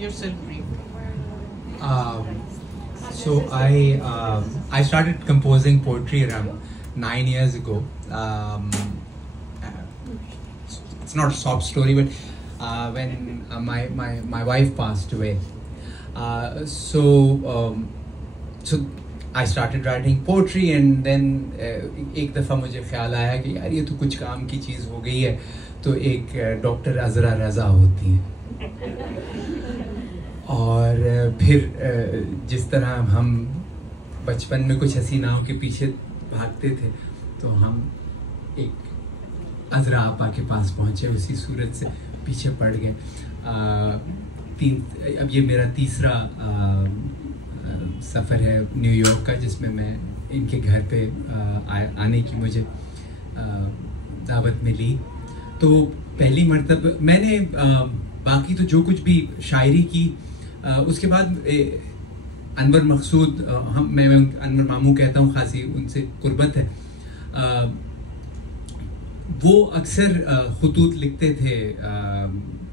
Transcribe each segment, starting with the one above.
yourself brief. So I started composing poetry around 9 years ago. It's not a sob story, but when my wife passed away, so I started writing poetry, and then एक दफ़ा मुझे ख्याल आया कि यार ये तो कुछ काम की चीज़ हो गई है, तो एक डॉक्टर अज़रा रज़ा होती हैं। और फिर जिस तरह हम बचपन में कुछ हसीनाओं के पीछे भागते थे, तो हम एक अज़रा आपा के पास पहुँचे, उसी सूरत से पीछे पड़ गए। अब ये मेरा तीसरा सफ़र है न्यूयॉर्क का, जिसमें मैं इनके घर पे आने की मुझे दावत मिली। तो पहली मर्तबा मैंने बाकी तो जो कुछ भी शायरी की, उसके बाद अनवर मकसूद, मैं अनवर मामू कहता हूँ, खासी उनसे कुर्बत है। वो अक्सर खुतूत लिखते थे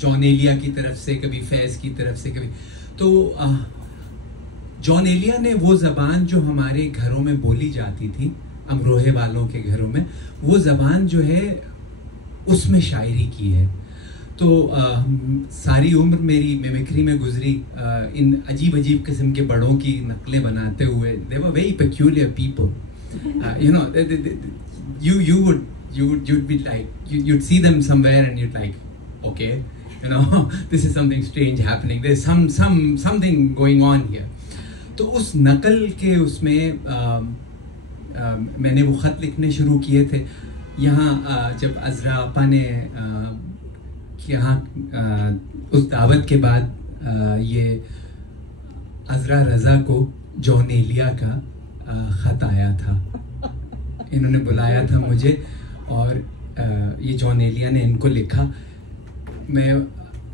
जॉन एलिया की तरफ से, कभी फैज़ की तरफ से, कभी तो जॉन एलिया ने वो ज़बान जो हमारे घरों में बोली जाती थी, अमरोहे वालों के घरों में, वो ज़बान जो है उसमें शायरी की है। तो सारी उम्र मेरी मिमिक्री में गुजरी, इन अजीब अजीब किस्म के बड़ों की नकलें बनाते हुए। They were very peculiar people, you know. You'd be like, you'd see them somewhere and you'd like, okay, you know, this is something strange happening. There's something going on here. तो उस नकल के उसमें मैंने वो ख़त लिखने शुरू किए थे। यहाँ जब अज़रा आपा ने यहाँ उस दावत के बाद ये अज़रा रज़ा को जॉन एलिया का ख़त आया था। इन्होंने बुलाया था मुझे, और ये जॉन एलिया ने इनको लिखा। मैं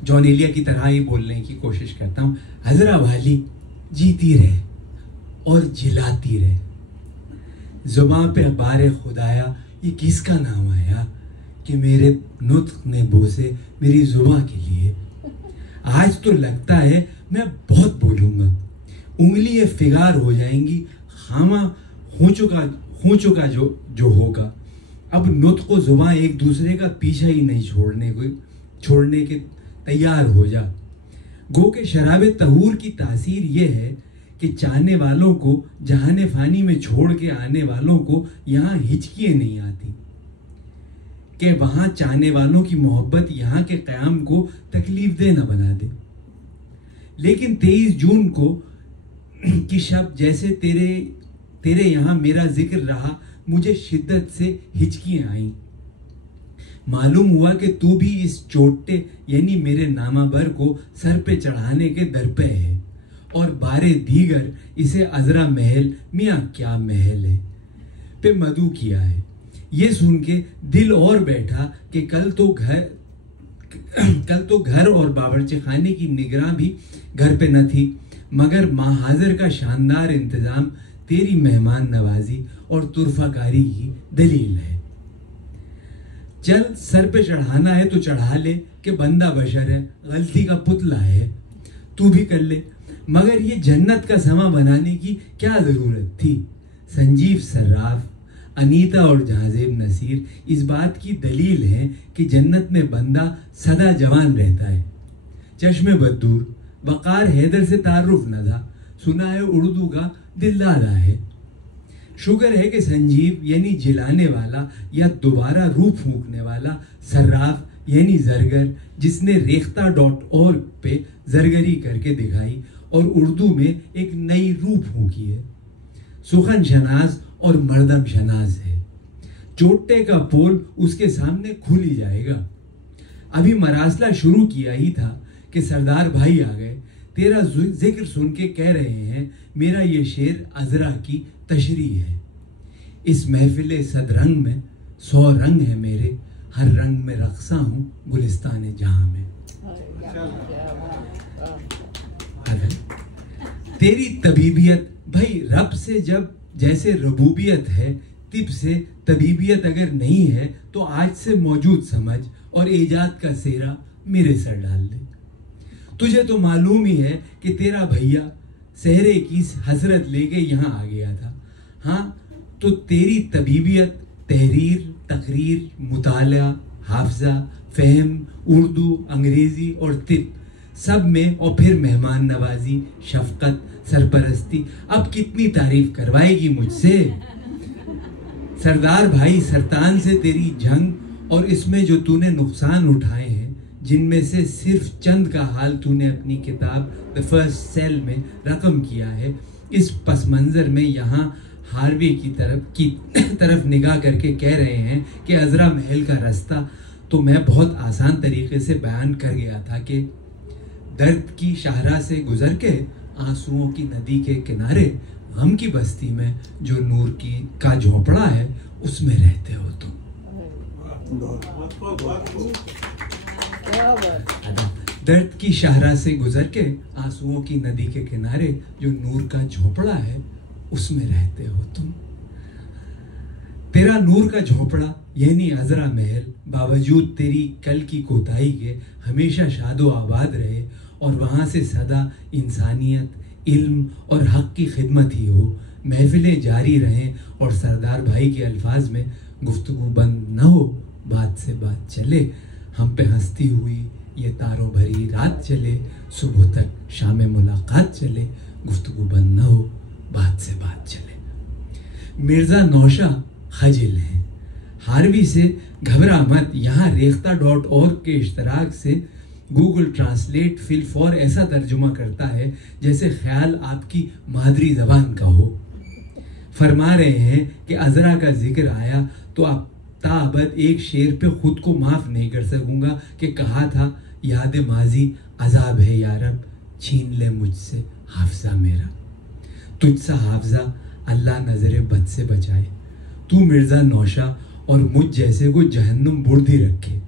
जॉन एलिया की तरह ही बोलने की कोशिश करता हूँ। अज़रा वाली जीती रहे और जिलाती रहे, ज़ुबान पे बारे खुदाया ये किसका नाम आया कि मेरे नुत्क़ ने बोसे मेरी ज़ुबान के लिए। आज तो लगता है मैं बहुत बोलूँगा, उंगली फिगार हो जाएंगी, खामा हो चुका जो होगा। अब नुत्क़ व ज़ुबान एक दूसरे का पीछा ही नहीं छोड़ने के तैयार हो जा। गो के शराबे तहूर की तासीर ये है कि चाहने वालों को जहाने फानी में छोड़ के आने वालों को यहाँ हिचकियाँ नहीं आती, कि वहाँ चाहने वालों की मोहब्बत यहाँ के क़याम को तकलीफ दे न बना दे। लेकिन 23 जून को की शब जैसे तेरे यहाँ मेरा जिक्र रहा, मुझे शिद्दत से हिचकियाँ आईं। मालूम हुआ कि तू भी इस चोटे यानी मेरे नामाबर को सर पे चढ़ाने के दर पे है, और बारे दीगर इसे अज़रा महल मियाँ क्या महल है पे मदू किया है। ये सुन के दिल और बैठा कि कल तो घर और बावर्ची खाने की निगरां भी घर पे न थी, मगर महाजर का शानदार इंतजाम तेरी मेहमान नवाजी और तुरफाकारी की दलील है। चल सर पे चढ़ाना है तो चढ़ा ले, कि बंदा बशर है, गलती का पुतला है, तू भी कर ले। मगर ये जन्नत का समा बनाने की क्या ज़रूरत थी। संजीव सर्राफ, अनीता और जहाज़ेब नसीर इस बात की दलील है कि जन्नत में बंदा सदा जवान रहता है। चश्मे बद्दूर वक़ार हैदर से तारुफ न था, सुना है उर्दू का दिलदादा है। शुगर है कि संजीव यानी जिलाने वाला या दोबारा रूप फूंकने वाला, सर्राफ यानी जरगर जिसने रेख्ता.org पे जरगरी करके दिखाई और उर्दू में एक नई रूप फूंकी है। सुखन शनाज और मर्दम शनाज है। चोटे का पोल उसके सामने खुल ही जाएगा। अभी मरासला शुरू किया ही था कि सरदार भाई आ गए, तेरा जिक्र सुन के कह रहे हैं मेरा ये शेर अज़रा की तशरी है। इस महफिल सदरंग में 100 रंग है मेरे, हर रंग में रक्सा हूँ गुलिस्तान जहां में। तेरी तबीबियत भाई रब से जब जैसे रबूबियत है, तिब से तबीबियत अगर नहीं है तो आज से मौजूद समझ और ईजाद का सेहरा मेरे सर डाल दे। तुझे तो मालूम ही है कि तेरा भैया सहरे की हसरत लेके यहाँ आ गया था। हाँ, तो तेरी तबीबियत, तहरीर, तकरीर, मुताला, हाफजा, फहम, उर्दू, अंग्रेजी और तिब सब में, और फिर मेहमान नवाजी, शफकत, सरपरस्ती, अब कितनी तारीफ करवाएगी मुझसे। सरदार भाई, सरतान से तेरी जंग और इसमें जो तूने नुकसान उठाए हैं, जिनमें से सिर्फ चंद का हाल तूने अपनी किताब द फर्स्ट सेल में रकम किया है, इस पस मंजर में यहाँ हार्वे की तरफ निगाह करके कह रहे हैं कि अजरा महल का रास्ता तो मैं बहुत आसान तरीके से बयान कर गया था कि दर्द की शाहरा से गुजर के आंसुओं की नदी के किनारे गम की बस्ती में जो नूर की का झोंपड़ा है उसमें रहते हो तुम। दर्द की शाहरा से गुजर के आंसुओं की नदी के किनारे जो नूर का झोंपड़ा है उसमें रहते हो तुम। तेरा नूर का झोंपड़ा यानी अजरा महल बावजूद तेरी कल की कोताही के हमेशा शादो आबाद रहे और वहां से सदा इंसानियत, इल्म और हक की खिदमत ही हो, महफिलें जारी रहें और सरदार भाई के अल्फाज में गुफ्तगू बंद न हो, बात से बात चले, हम पे हंसती हुई ये तारों भरी रात चले, सुबह तक शाम मुलाकात चले, गुफ्तगू बंद न हो, बात से बात चले। मिर्जा नौशा खजिल हैं, हार्वी से घबरा मत, यहाँ रेख्ता.org के इश्तराक से गूगल ट्रांसलेट फिल फॉर ऐसा तर्जुमा करता है जैसे ख्याल आपकी मादरी जबान का हो। फरमा रहे हैं कि अजरा का जिक्र आया तो आप ताबद एक शेर पे खुद को माफ नहीं कर सकूंगा कि कहा था, याद माजी अजाब है यारब, छीन ले मुझसे हाफजा मेरा। तुझसा हाफजा अल्लाह नजरे बद से बचाए, तू मिर्जा नौशा और मुझ जैसे को जहन्नुम बुर्दी रखे।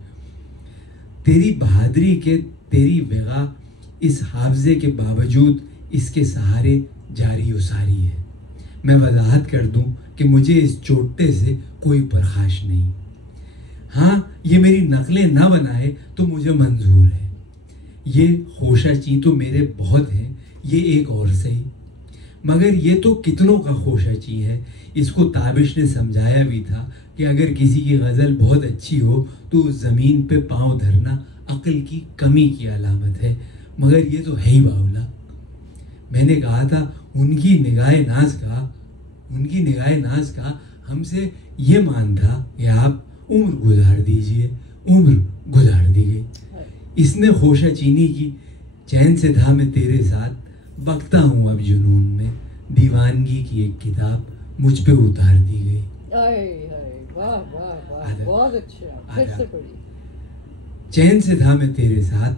तेरी बहादुरी के तेरी वेगा इस हाफजे के बावजूद इसके सहारे जारी उसारी है। मैं वजाहत कर दूं कि मुझे इस चोटे से कोई परखाश नहीं। हाँ, ये मेरी नकलें ना बनाए तो मुझे मंजूर है। ये खोशाची तो मेरे बहुत हैं, ये एक और सही, मगर ये तो कितनों का खोशाची है। इसको ताबिश ने समझाया भी था कि अगर किसी की गज़ल बहुत अच्छी हो तो उस ज़मीन पे पाँव धरना अक्ल की कमी की अलामत है, मगर ये तो है ही बावला। मैंने कहा था उनकी निगाह नाज का हमसे ये मान था कि आप उम्र गुजार दीजिए, उम्र गुजार दी गई। इसने खोशा चीनी की, चैन से था मैं तेरे साथ, बकता हूँ अब जुनून में, दीवानगी की एक किताब मुझ पे उतार दी गई। वाह वाह वाह, बहुत अच्छा, फिर से पढ़िए। चैन से था मैं तेरे साथ,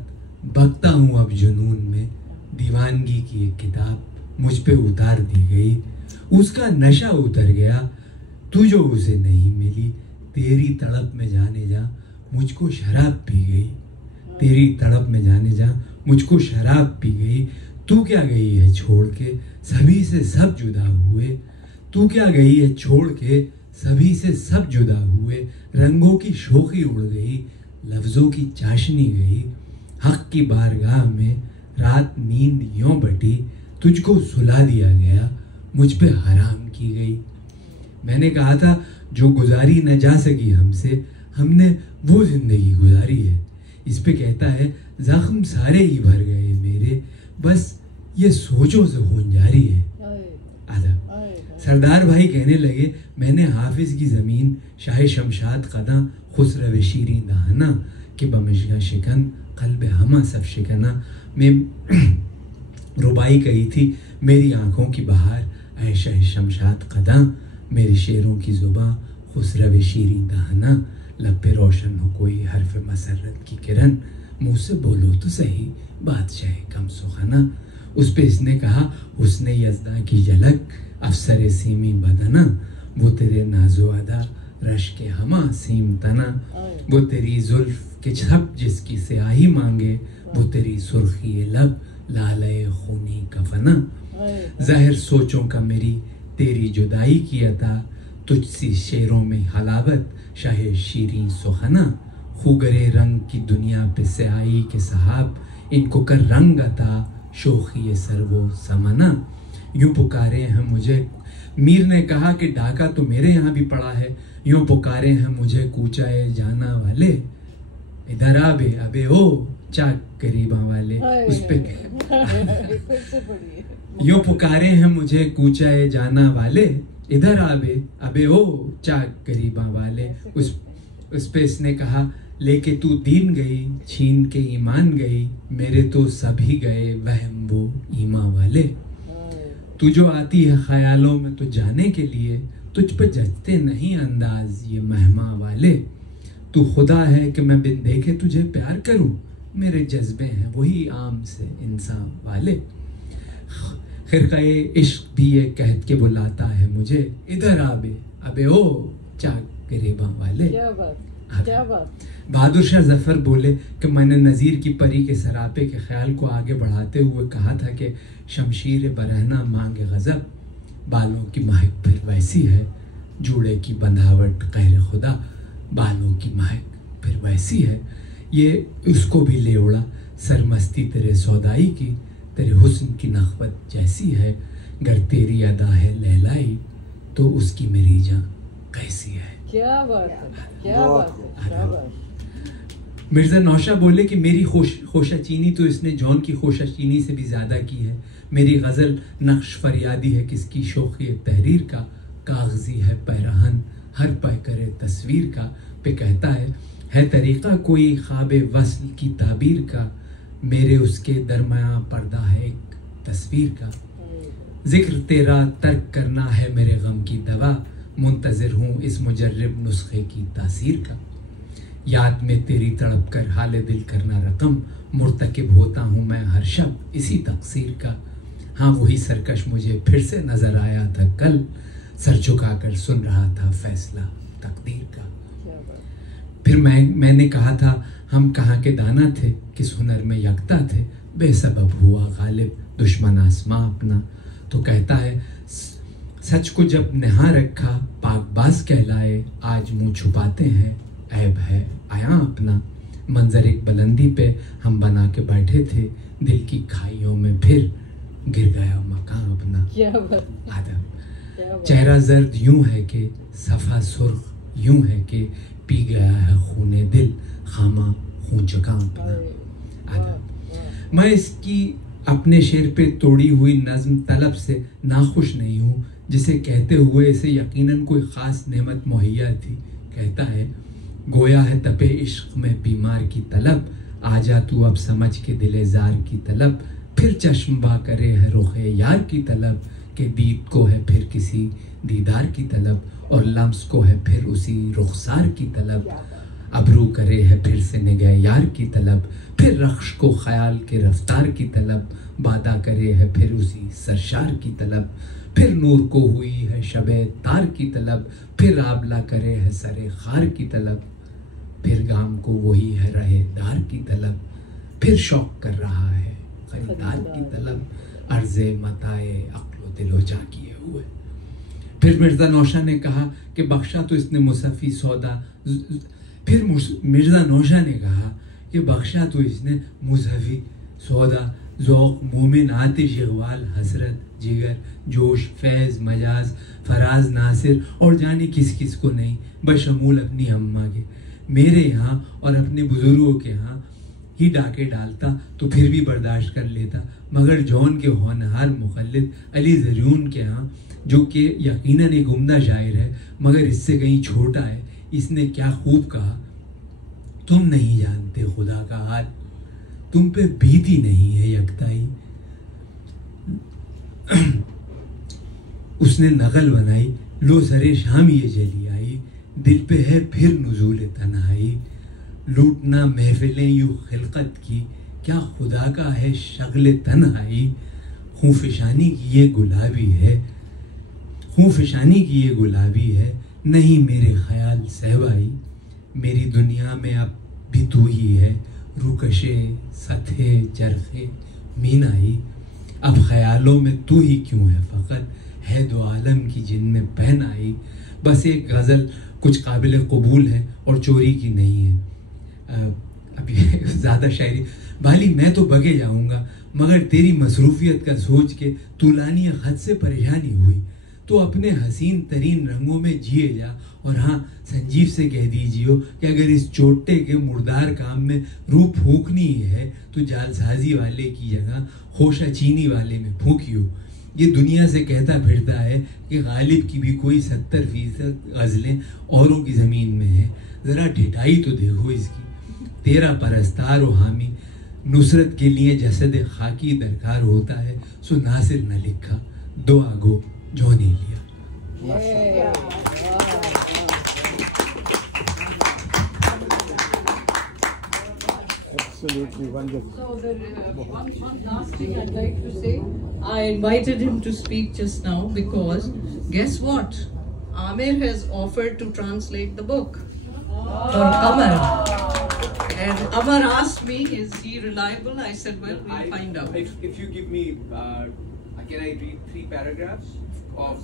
बकता हूँ अब जुनून में, दीवानगी की एक किताब मुझ पे उतार दी गई। उसका नशा उतर गया, तू जो उसे नहीं मिली, तेरी तड़प में जाने जा मुझको शराब पी गई। तेरी तड़प में जाने जा मुझको शराब पी गई। तू क्या गई है छोड़ के, सभी से सब जुदा हुए। तू क्या गई है छोड़ के, सभी से सब जुदा हुए। रंगों की शोखी उड़ गई, लफ्जों की चाशनी गई। हक की बारगाह में रात नींद यों बटी, तुझको सुला दिया गया, मुझ पे हराम की गई। मैंने कहा था जो गुजारी न जा सकी हमसे, हमने वो जिंदगी गुजारी है। इस पे कहता है, जख्म सारे ही भर गए मेरे, बस ये सोचों से खून जारी है। सरदार भाई कहने लगे, मैंने हाफिज की ज़मीन, शाह शमशाद कदा, खुसरव शीरी दहाना के बमशगा शिकन, कल्ब हमा सब शिकना में रुबाई कही थी। मेरी आंखों की बहार ऐ शाह शमशाद कदा, मेरे शेरों की जुबां खुसरव शीरी दहाना, लब पे रोशन हो कोई हर्फ मसरत की किरण, मुँह से बोलो तो सही बादशाह कम सुखना। उस पे इसने कहा, उसने यज़दा की झलक, अफसर सीमी बदना, वो तेरे नाजो अदा रश के हमा सीम तना। वो तेरी जुल्फ के छप जिसकी स्याही मांगे, वो तेरी सुर्खी लब लाले खूनी कफना। ज़ाहिर सोचों का मेरी तेरी जुदाई की अता, तुझसी शेरों में हलावत शाहे शीरीं सुखना। खुगरे रंग की दुनिया पे स्याही के सहाब, इनको कर रंग अता शोखी सरवो समना। यूं पुकारे हैं मुझे, मीर ने कहा कि डाका तो मेरे यहाँ भी पड़ा है। यूं पुकारे हैं मुझे कूचाए जाना वाले, इधर आबे अबे ओ चाक गरीबा वाले। उस पे यूं पुकारे हैं मुझे कूचाए जाना वाले, इधर आबे अबे ओ चाक गरीबा वाले। उस पे इसने कहा लेके तू दीन गई, छीन के ईमान गई, मेरे तो सभी गए वहम वो ईमा वाले। तू जो आती है ख्यालों में तो जाने के लिए, तुझ पे जचते नहीं अंदाज ये महमा वाले। तू खुदा है कि मैं बिन देखे तुझे प्यार करूं, मेरे जज्बे हैं वही आम से इंसान वाले। खिरक़े इश्क भी ये कह के बुलाता है मुझे, इधर आबे अबे ओ चाक गरीबा वाले। क्या बात, क्या बात। बहादुर शाह जफर बोले कि मैंने नज़ीर की परी के सरापे के ख्याल को आगे बढ़ाते हुए कहा था कि शमशीर बरहना मांगे गज़ब, बालों की महक फिर वैसी है, जूड़े की बंधावट कहर खुदा, बालों की महक फिर वैसी है। ये उसको भी ले उड़ा, सरमस्ती तेरे सौदाई की, तेरे हुस्न की नखवत जैसी है, गर तेरी अदा है लहलाई तो उसकी मेरी जान कैसी है। क्या बात है, क्या बात है, क्या बात। मिर्ज़ा नौशा बोले कि मेरी खोशाचीनी तो इसने जॉन की खोशाचीनी से भी ज़्यादा की है। मेरी गज़ल नक्श फरियादी है किसकी शोख़ी तहरीर का, कागज़ी है पैरहन हर पह करे तस्वीर का। पे कहता है तरीक़ा कोई ख्वाबे वस्ल की ताबीर का, मेरे उसके दरमियाँ पर्दा है एक तस्वीर का। ज़िक्र तेरा तर्क करना है मेरे गम की दवा, मुंतज़िर हूँ इस मुजर्रिब नुस्खे की तासीर का। याद में तेरी तड़प कर हाले दिल करना रकम, मुर्तकिब होता हूँ मैं हर शब इसी तकसीर का। हाँ वही सरकश मुझे फिर से नजर आया था कल, सर झुकाकर सुन रहा था फैसला तकदीर का। फिर मैंने कहा था हम कहाँ के दाना थे, किस हुनर में यकता थे, बेसबब हुआ गालिब दुश्मन आसमां अपना। तो कहता है सच को जब निहा रखा पाकबाज कहलाए, आज मुंह छुपाते हैं ऐब है आया अपना। मंजर एक बुलंदी पे हम बना के बैठे थे, दिल की खाइयों में फिर गिर गया मकान अपना। क्या बात, आदम चेहरा जर्द यूं है कि सफ़ा सुर्ख यूं है कि पी गया है खूने दिल, खामा खून चुका अपना। आदम मैं इसकी अपने शेर पे तोड़ी हुई नज्म तलब से नाखुश नहीं हूँ, जिसे कहते हुए इसे यकीनन कोई ख़ास नेमत मुहैया थी। कहता है गोया है तपे इश्क में बीमार की तलब, आजा तू अब समझ के दिले जार की तलब। फिर चश्मबा करे है रुखे यार की तलब, के दीद को है फिर किसी दीदार की तलब, और लम्स को है फिर उसी रुखसार की तलब। अबरू करे है फिर से निगाह यार की तलब, फिर रख्श को ख्याल के रफ्तार की तलब। बादा करे है फिर उसी सरशार की तलब, फिर नूर को हुई है शबे तार की तलब। फिर आबला करे है सरे खार की तलब, फिर गाम को वही है रहे दार की तलब। फिर शौक कर रहा है खरीदार की तलब, अर्ज़े मताए अक्लो दिलोजा किए हुए। फिर मिर्ज़ा नौशा ने कहा कि बख्शा तो इसने मुसफ़ी सौदा। फिर मिर्ज़ा नौशा ने कहा कि बख्शा तो इसने मुसफ़ी सौदा, ज़ौक़ मोमिन आतिश इक़बाल हसरत जिगर जोश फैज़ मजाज फराज नासिर और जाने किस किस को नहीं, बशमूल अपनी अम्मा के। मेरे यहाँ और अपने बुजुर्गों के यहाँ ही डाके डालता तो फिर भी बर्दाश्त कर लेता, मगर जॉन के होनहार मुखल्लिद अली ज़रियून के यहाँ, जो कि यकीनन एक उम्दा शायर है मगर इससे कहीं छोटा है, इसने क्या खूब कहा, तुम नहीं जानते खुदा का हाल, तुम पे बीती नहीं है यकताई। उसने नगल बनाई, लो सरे शाम ये जली आई, दिल पे है फिर नुज़ूल तन्हाई। लूटना महफिलें यूं खिलकत की, क्या खुदा का है शगल तन्हाई। खूफिशानी की ये गुलाबी है, खूफिशानी की ये गुलाबी है, नहीं मेरे ख्याल सहबाई। मेरी दुनिया में अब भी तू ही है, रुकशे सथे चरखे मीनाई। अब ख्यालों में तू ही क्यों है फ़कत, है दो आलम की जिनमें पहन आई। बस एक गज़ल कुछ काबिल कबूल है और चोरी की नहीं है। अभी ज़्यादा शायरी, बाली मैं तो बगे जाऊंगा मगर तेरी मसरूफियत का सोच के तूलानी खत से परेशानी हुई। तो अपने हसीन तरीन रंगों में जिए जा, और हाँ संजीव से कह दीजिए कि अगर इस चोटे के मुर्दार काम में रूह फूकनी है तो जालसाजी वाले की जगह खोशा चीनी वाले में फूकियो। ये दुनिया से कहता फिरता है कि गालिब की भी कोई 70% गज़लें औरों की ज़मीन में है। ज़रा ढिठाई तो देखो इसकी। तेरा परस्तार व हामी नुसरत के लिए जसद खाकी दरकार होता है, सो नासिर न लिखा दो आगो जो नहीं लिया। Absolutely wonderful. So one last thing I'd like to say. I invited him to speak just now because guess what? Amir has offered to translate the book for Amar. And Amar asked me, is he reliable? I said, well, we'll find out. If you give me, can I read 3 paragraphs of,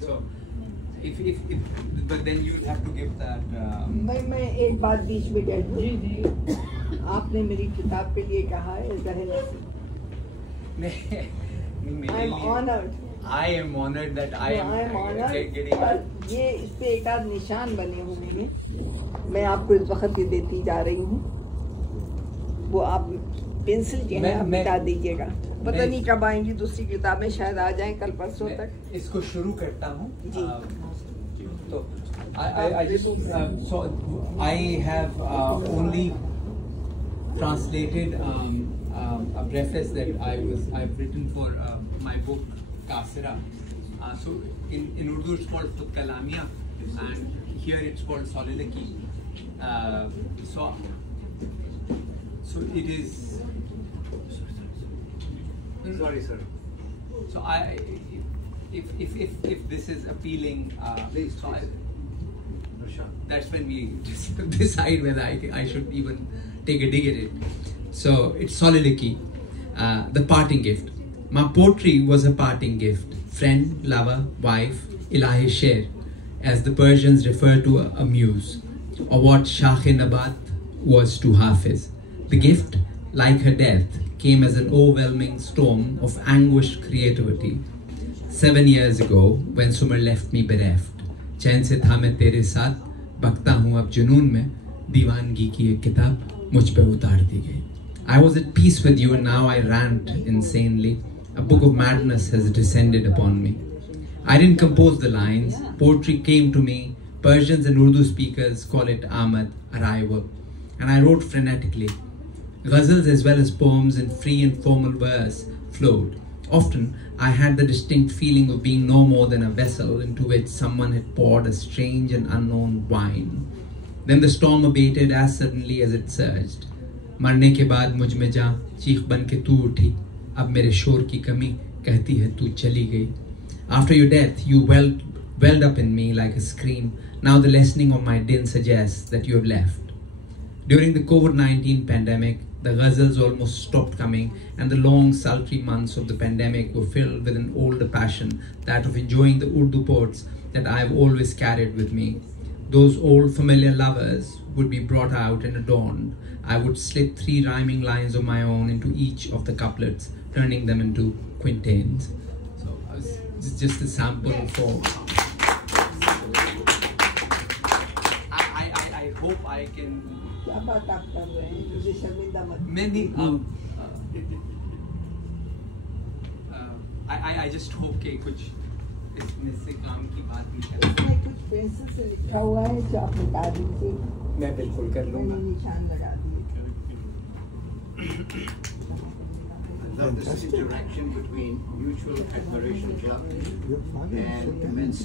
so if but then you have to give that. मैं एक बात बीच में कह दूँ। जी जी। आपने मेरी किताब के लिए कहा है I am honored. I am honored that I am honored. getting. और ये इस पे एक आध निशान बने हुए हैं, मैं आपको इस वक्त ये देती जा रही हूँ। वो आप पेंसिल के हैं, आप मिटा दीजिएगा। पता नहीं कब आएंगी दूसरी किताबें, शायद आ जाएं कल परसों तक। इसको शुरू करता हूँ जी। तो I just so I have only translated a preface that I've written for my book Kasira. So in Urdu it's called Khud Kalamiya, and here it's called Soliloquy. So it is. Sorry, sir. So if this is appealing, Please, so please. that's when we decide whether I should even take a dig at it. So it's Soliloquy, the parting gift. My poetry was a parting gift. Friend, lover, wife, ilahi sher, as the Persians refer to a muse, or what Shah-e-Nabat was to Hafiz. The gift, like her death, came as an overwhelming storm of anguished creativity. 7 years ago, when Sumar left me bereft, चैन से था मैं तेरे साथ, बकता हूँ अब जुनून में, दीवानगी की एक किताब मुझ पे उतार दी गई. I was at peace with you and now I rant insanely. A book of madness has descended upon me. I didn't compose the lines. Poetry came to me. Persians and Urdu speakers call it Ahmad, arrival. And I wrote frenetically. Ghazals as well as poems in free and formal verse flowed. Often, I had the distinct feeling of being no more than a vessel into which someone had poured a strange and unknown wine. Then the storm abated as suddenly as it surged. मरने के बाद मुझ में जा चीख बन के तू उठी, अब मेरे शोर की कमी कहती है तू चली गई. After your death, you welled up in me like a scream. Now the lessening of my din suggests that you have left. During the COVID-19 pandemic, the ghazals almost stopped coming, and the long sultry months of the pandemic were filled with an older passion, that of enjoying the Urdu poets that I have always carried with me. Those old familiar lovers would be brought out and adorned. I would slip 3 rhyming lines of my own into each of the couplets, turning them into quintains. So it's just a sample for. I hope I can. क्या बात आप कर रहे हैं, मुझे शर्मिंदा मत Many. I just hope कि कुछ इसमें से काम की बात निकले. इसमें कुछ पेंसिल से लिखा हुआ है जो आप मिटा दीजिए. मैं बिल्कुल कर लूँगा. मैंने निशान लगा दिए. I love this interaction between mutual admiration, Jacques, and immense